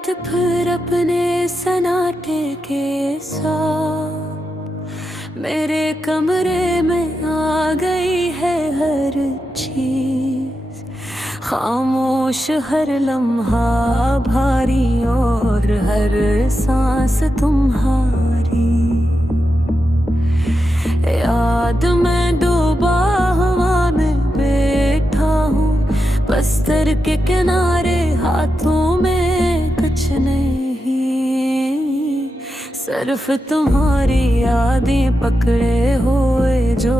रात फिर अपने सन्नाटे के साथ मेरे कमरे में आ गई है हर चीज, खामोश हर लम्हा भारी और हर सांस तुम्हारी। याद में डूबा हवा में बैठा हूँ, बस्तर के किनारे हाथों में कुछ नहीं, सिर्फ तुम्हारी यादें पकड़े हुए जो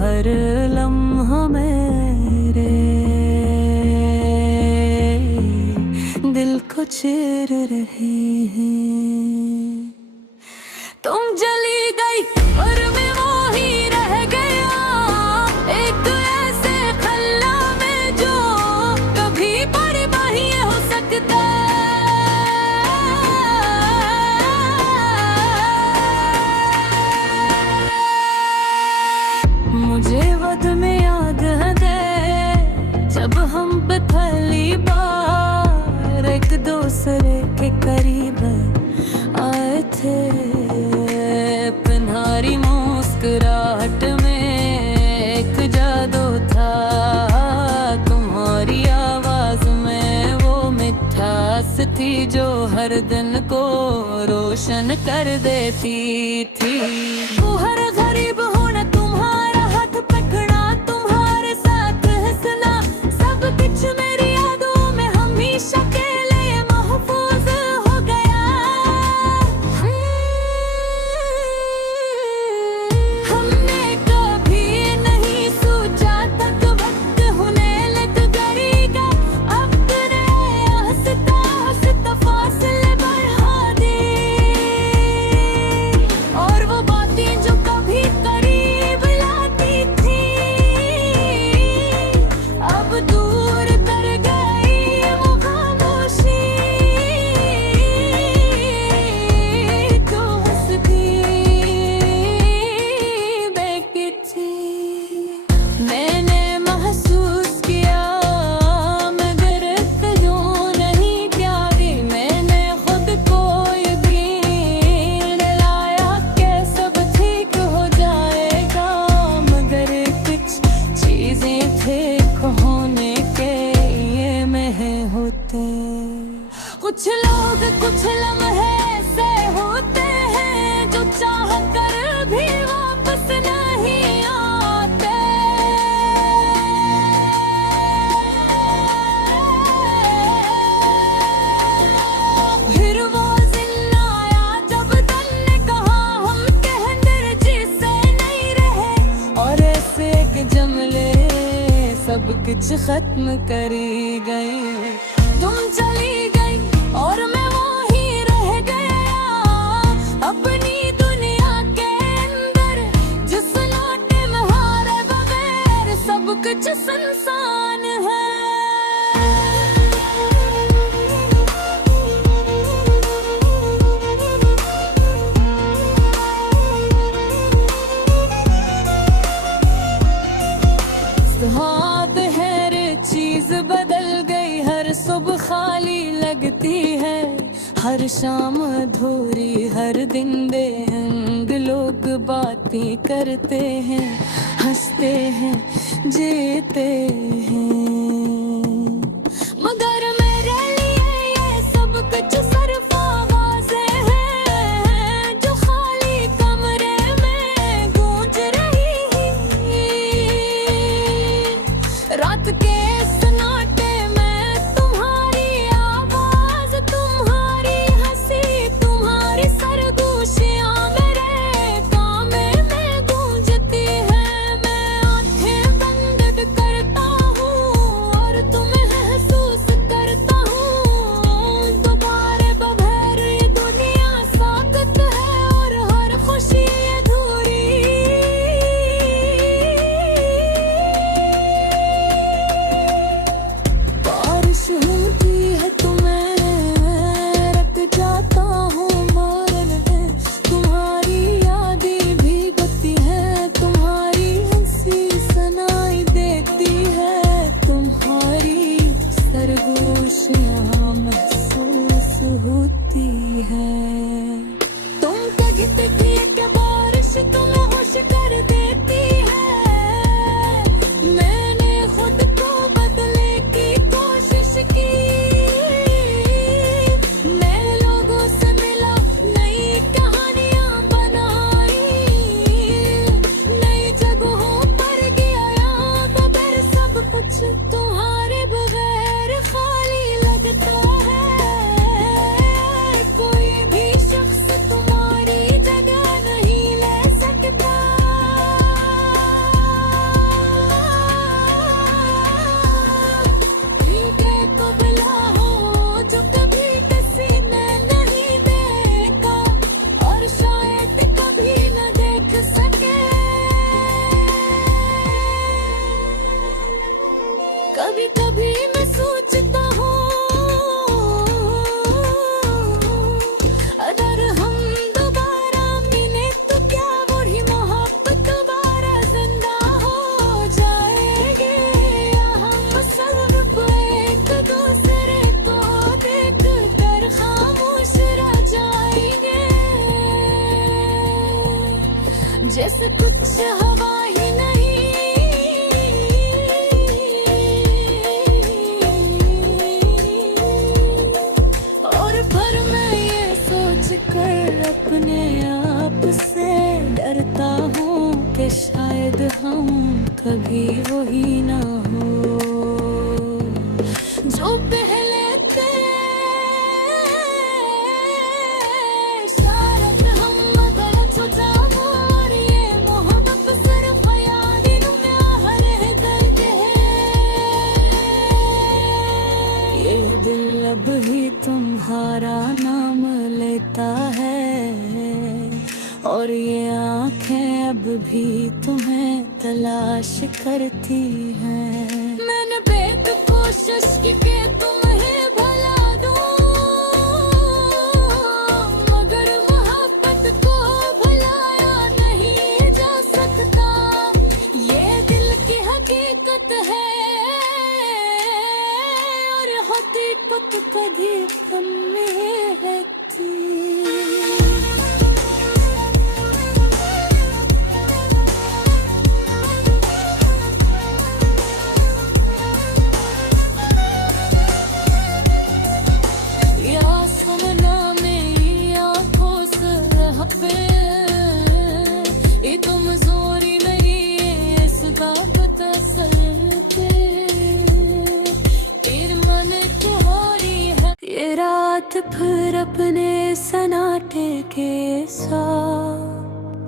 हर लम्हा मेरे दिल को चीर रही हैं। तुम चली गई और मैं वो ही रह गया, एक ऐसे खल्ला में जो कभी परिवाही हो सकता। मुझे वक्त में याद है जब हम पे पहली बार एक दूसरे के करीब आए थे, तुम्हारी मुस्कुराहट में एक जादू था, तुम्हारी आवाज में वो मिठास थी जो हर दिन को रोशन कर देती थी। वो हर गरीब होना, तुम्हारा हाथ पकड़ा, तुम्हारे साथ हंसना, सब कुछ मेरी यादों में हमेशा के लिए महफूज हो गया। हमने कभी नहीं सोचा था कि वक्त होने लग करेगा, अपने हंसता हंसता फासले बढ़ा दे, और वो बातें जो कभी करीब लाती थी अब दूर कर गई वो खामोशी। तो हंसती बेकी थी, मैंने महसूस किया मगर यूं नहीं प्यारी, मैंने खुद को यकीन दिलाया कि सब ठीक हो जाएगा, मगर कुछ चीजें थे होने के ये में होते। कुछ लोग कुछ लम्हे ऐसे होते हैं जो चाह कर भी वापस नहीं आते। फिर वो दिन आया जब दिल ने कहा हम कहकर जिसे नहीं रहे, और ऐसे एक जमले सब कुछ खत्म करी गए। तुम चली गई और मैं वो ही रह गया, अपनी दुनिया के अंदर जिस नाटे में हारे बगैर सब कुछ सुनसान है। हाथ हर चीज बदल गई, हर सुबह खाली लगती है, हर शाम अधूरी, हर दिन बेहंग लोग बातें करते हैं, हंसते हैं, जीते हैं, मगर मेरे लिए ये सब कुछ सिर्फ आवाज़ें हैं जो खाली कमरे में गूंज रही। रात के सन्नाटे में तुम्हारी आवाज, तुम्हारी हंसी, तुम्हारी सरगोशियां मेरे कामे में गूंजती है। मैं आंखें बंद करता हूँ जैसे कुछ हवा ही नहीं। और पर मैं ये सोच कर अपने आप से डरता हूँ कि शायद हम कभी वही ना हो जो पहले थे। शायद हम बदल चुका हो और ये मोहब्बत सिर्फ यादें में रह गई है। ये दिल अब ही तुम्हारा नाम लेता है और ये आंखें अब भी तुम्हें तलाश करती हैं। मैंने कोशिश की कि तुम्हें भुला दूं, मगर मोहब्बत को भुलाया नहीं जा सकता। ये दिल की हकीकत है और हकीकत कभी कम नहीं रहती। ये तुम जोरी नहीं है इस बात तेरे मन की हो रही है। ये रात फिर अपने सन्नाटे के साथ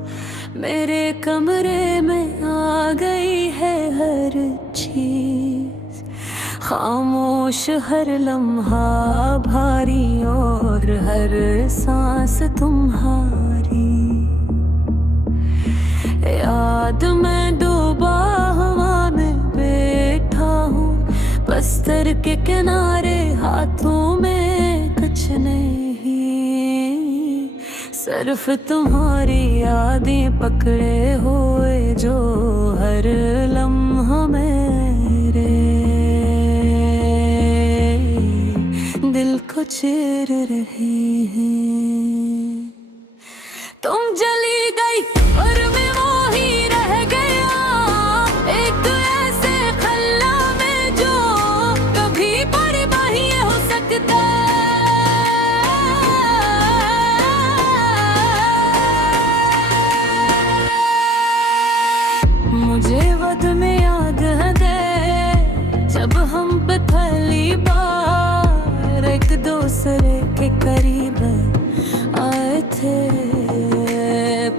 मेरे कमरे में आ गई है हर चीज। खामोश हर लम्हा भारी और हर सांस तुम्हारी। याद में डूबा हवा में बैठा हूँ, बस्तर के किनारे हाथों में कुछ नहीं, सिर्फ तुम्हारी यादें पकड़े हुए जो हर लम्हा मेरे दिल को चीर रहे हैं। तुम चली गई और मैं वो ही रह गया, एक ऐसे खल्ला में जो कभी परिवाही हो सकता। मुझे वद में याद है जब हम पहली बार एक दूसरे के करीब आए थे।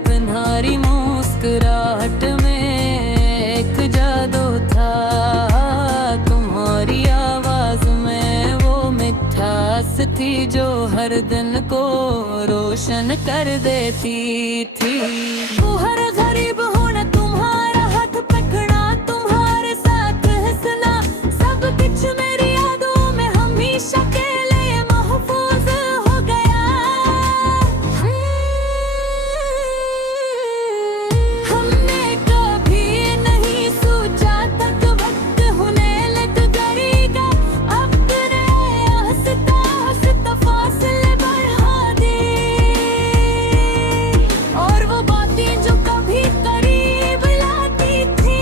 पन्हारी मुस्कुराहट में एक जादू था, तुम्हारी आवाज में वो मिठास थी जो हर दिन को रोशन कर देती थी। वो हर गरीब होना, तुम्हारा हाथ पकड़ा, तुम्हारे साथ हंसना, सब कुछ मेरी यादों में हमेशा के लिए महफूज हो गया। हमने कभी नहीं सोचा तक वक्त होने लग करेगा, अपने हंसता हंसता फासले बढ़ा दे। और वो बातें जो कभी करीब लाती थी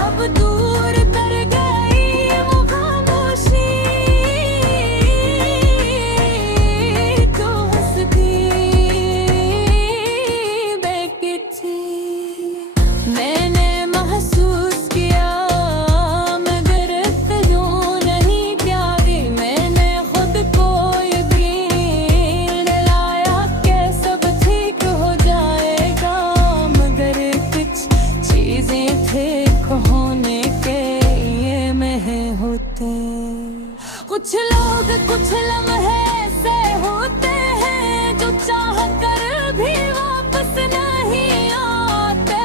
अब दूर कर गई वो खामोशी। तो हंसती देखती थी, मैंने महसूस किया मगर क्यों नहीं प्यारी। मैंने खुद को यकीन दिलाया कि सब ठीक हो जाएगा, मगर कुछ चीजें थे होने के ये में होते। कुछ लोग कुछ लम्हे ऐसे होते हैं जो चाह कर भी वापस नहीं आते।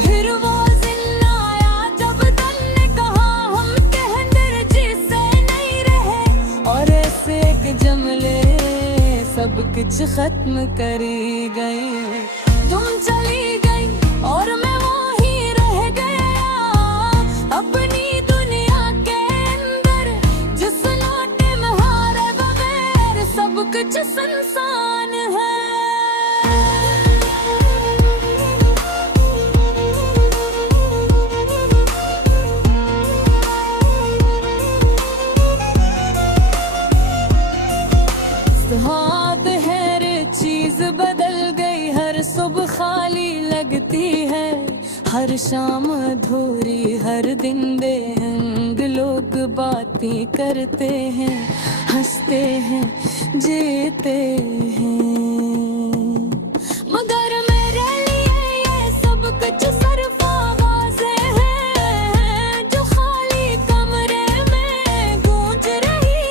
फिर वो दिन आया जब दिल ने कहा हम कहंदर जिसे नहीं रहे, और ऐसे एक जमले सब कुछ खत्म करी गए। तुम चली गई और मैं वो ही रह गया, अपनी दुनिया के अंदर हर शाम अधूरी हर दिन बेहंग लोग बातें करते हैं, हंसते हैं, जीते हैं, मगर मेरे लिए ये सब कुछ सिर्फ आवाज़ें हैं जो खाली कमरे में गूंज रही।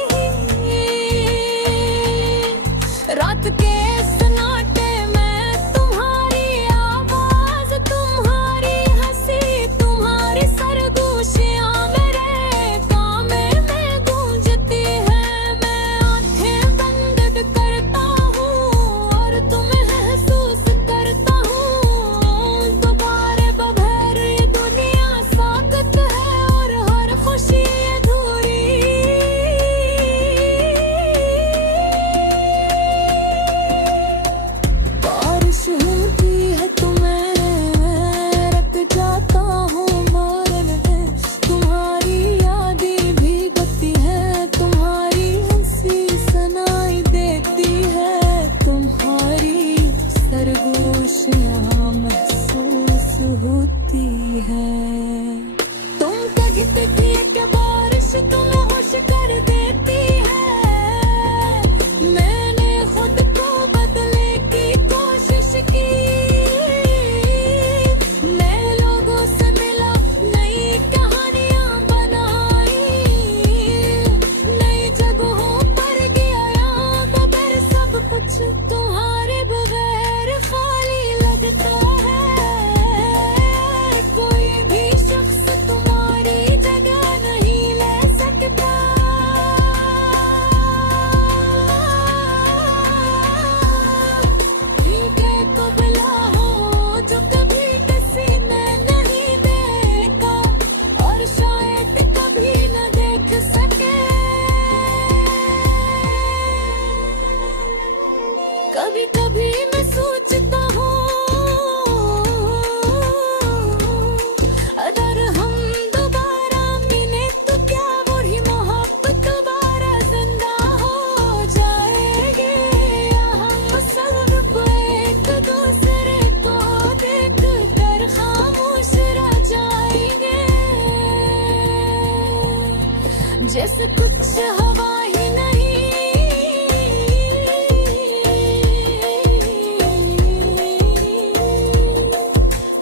रात के सन्नाटे में तुम्हारी आवाज़, तुम्हारी हंसी, तुम्हारी सरगोशियाँ मेरे कामे में गूंजती है। मैं आंखें बंद करता हूँ और तुम्हें महसूस करता हूँ। दोबारा बगैर ये दुनिया साकत है और हर खुशी अधूरी। बारिश होती है तो मैं रट जाता हूँ मौन में, तुम्हारी यादें भीगती हैं, तुम्हारी हंसी सुनाई देती है, तुम्हारी सरगोशियाँ महसूस होती है। तुम कहते थे कि बारिश तुम्हें खुश कर देती है, मैंने खुद को बदलने की कोशिश की। नए लोगों से मिला, नई कहानियां बनाई, नई जगहों पर गया, मगर सब कुछ तुम्हारे बगैर खाली लगता है। कोई भी शख्स तुम्हारी जगह नहीं ले सकता। ठीक है कबला हो जो कभी किसी ने नहीं देखा और शायद कभी न देख सके। कभी कभी मैं सोचता हूँ अगर हम दोबारा मिले तो क्या वही मोहब्बत दोबारा जिंदा हो जाएगी, या हम सिर्फ एक दूसरे को देख कर खामोश रह जाएंगे। जैसे कुछ हवा ही नहीं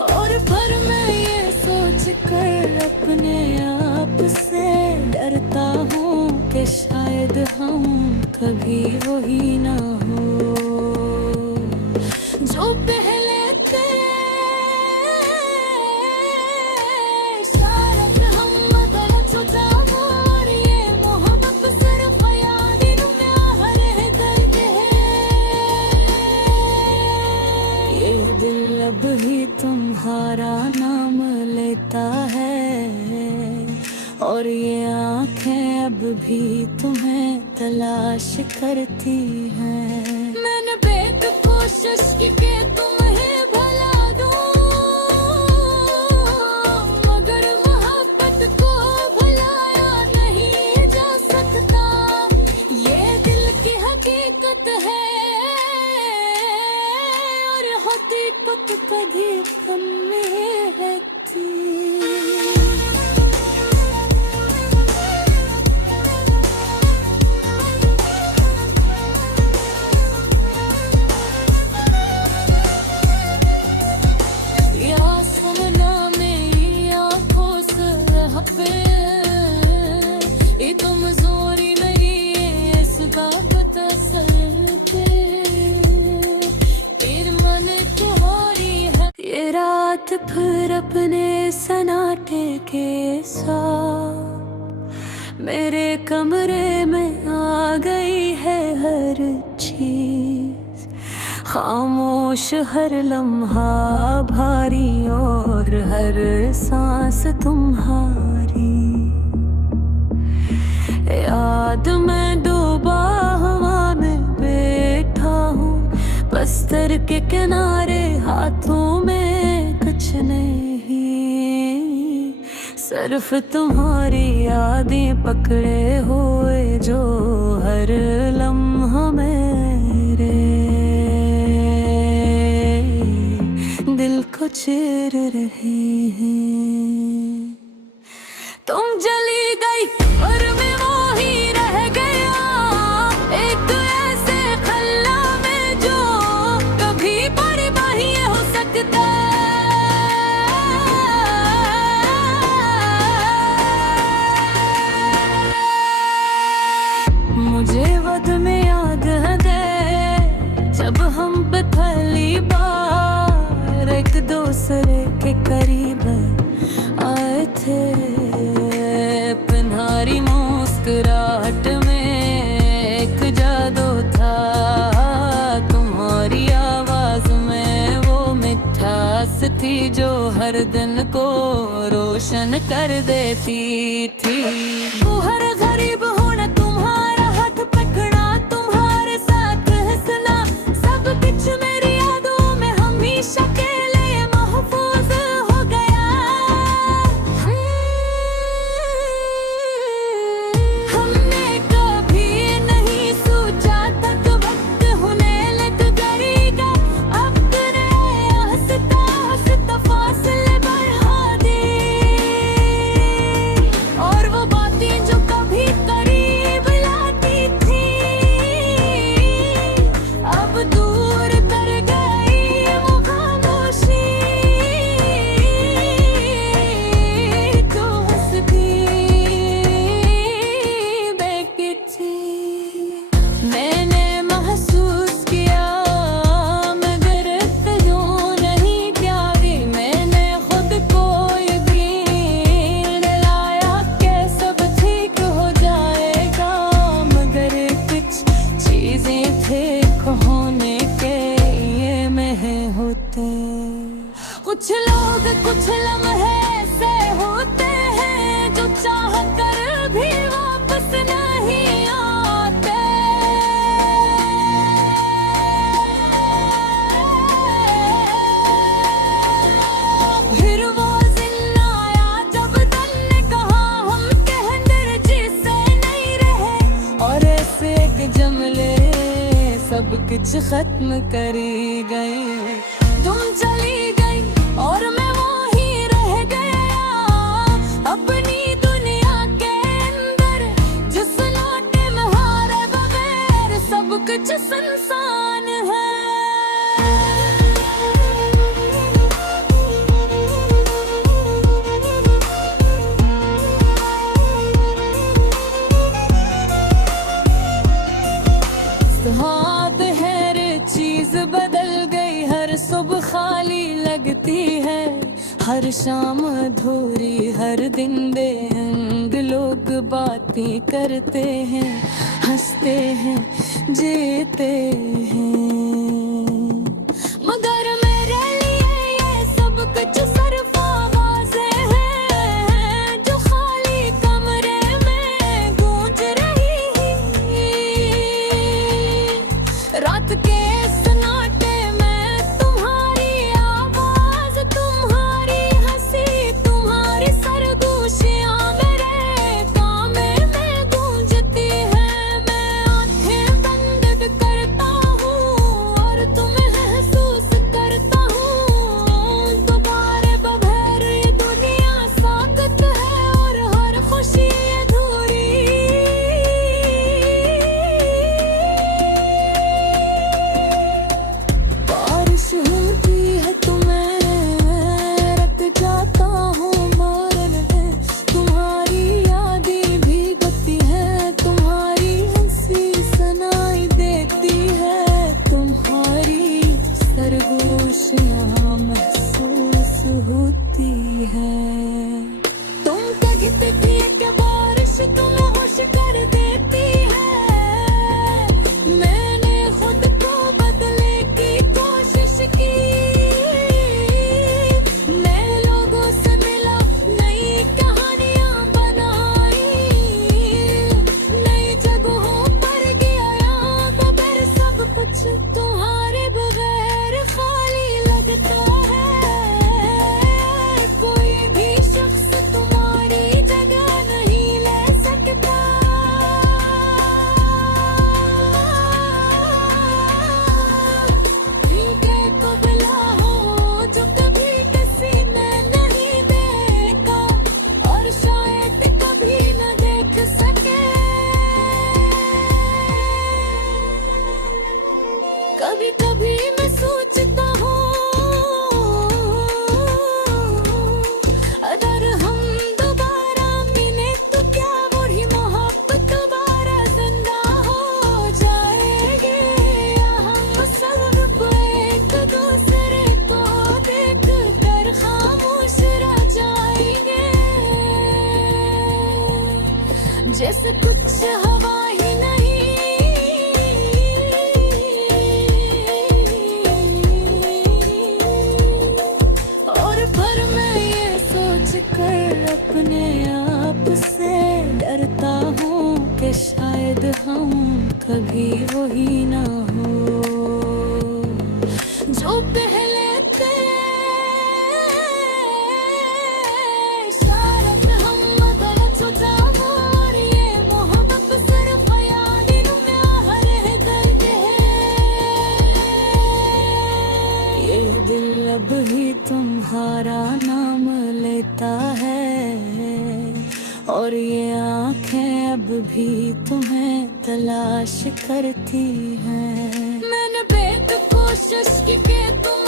और पर मैं ये सोच कर अपने आप से डरता हूँ कि शायद हम कभी वही ना हो जो पहले थे। शायद हम बदल चुके और ये मोहब्बत सिर्फ यादों में रह गई है। ये दिल अब भी तुम्हारा नाम लेता है और ये आंखें अब भी तुम्हें तलाश करती हैं। मैंने बेत कोशिश की कि तुम्हें भुला दूं, मगर मोहब्बत को भुलाया नहीं जा सकता। ये दिल की हकीकत है और हकीकत कभी कम में रहती। या सुनना मेरी आँखों से हफे, ये कमजोरी नहीं है इसका पता सके। तेरे मन को हो रही है ये रात फिर अपने सन्नाटे के साथ, मेरे कमरे में आ गई है हर चीज, खामोश हर लम्हा भारी और हर सांस तुम्हारी। याद में डूबा हवा में बैठा हूँ, बस्तर के किनारे हाथों में कुछ नहीं, सिर्फ तुम्हारी यादें पकड़े हुए जो हर लम्हा मेरे दिल को चिर रहे हैं। तुम चली गई और मैं वो ही रह गया, एक ऐसे खल्ला में जो कभी परिवाही हो सकता। मुझे वद में याद है जब हम पे पहली बार एक दूसरे के करीब आए थे। पन्हारी मुस्कुराहट में एक जादू था, तुम्हारी आवाज में वो मिठास थी जो हर दिन को रोशन कर देती थी। वो हर गरीब होना, तुम्हारा हाथ पकड़ा, तुम्हारे साथ हंसना, सब कुछ मेरी यादों में हमेशा के लिए महफूज हो गया। हमने कभी नहीं सोचा था कि वक्त होने लग करेगा, अपने हंसता हंसता फासले बढ़ा दे। और वो बातें जो कभी करीब लाती थी, अब दूर कर गई वो खामोशी। तो हंसती बैठी थी। मैंने महसूस किया मैं गिरफ्त यूं नहीं प्यारी, मैंने खुद को यकीन दिलाया कि सब ठीक हो जाएगा। मगर कुछ चीजें थे खोने के ये में होते। कुछ लोग कुछ लम्हे ऐसे होते हैं जो चाह कर भी वापस नहीं आते। फिर वो दिन आया जब दिल ने कहा हम कहंदर जिसे नहीं रहे, और ऐसे एक जमले सब कुछ खत्म करी गई। तुम चली गई और मैं वो ही रह गया, अपनी दुनिया के अंदर जिस लौटे में हारे बगैर सब कुछ सुनसान है। हाथ हर चीज बदल गई, हर सुबह खाली लगती है, हर शाम अधूरी, हर दिन बेअंग। लोग बातें करते हैं, हंसते हैं, जीते हैं, मगर मेरे लिए ये सब कुछ सिर्फ आवाज़ें हैं जो खाली कमरे में गूंज रही। रात के सन्नाटे में तुम्हारी आवाज, तुम्हारी हंसी, तुम्हारी सरगोशियां मेरे कामे में गूंजती है। मैं आंखें बंद करता हूँ जैसे कुछ हवा ही नहीं। और पर मैं ये सोच कर अपने आप से डरता हूँ कि शायद हम कभी वही ना हो जो पहले थे। शायद हम बदल चुका हूँ और ये मोहब्बत सिर्फ यादों में रह गई है। ये दिल अब ही तुम्हारा नाम लेता है और ये आंखें अब भी तुम्हें तलाश करती हैं। मैंने बेत कोशिश की कि तुम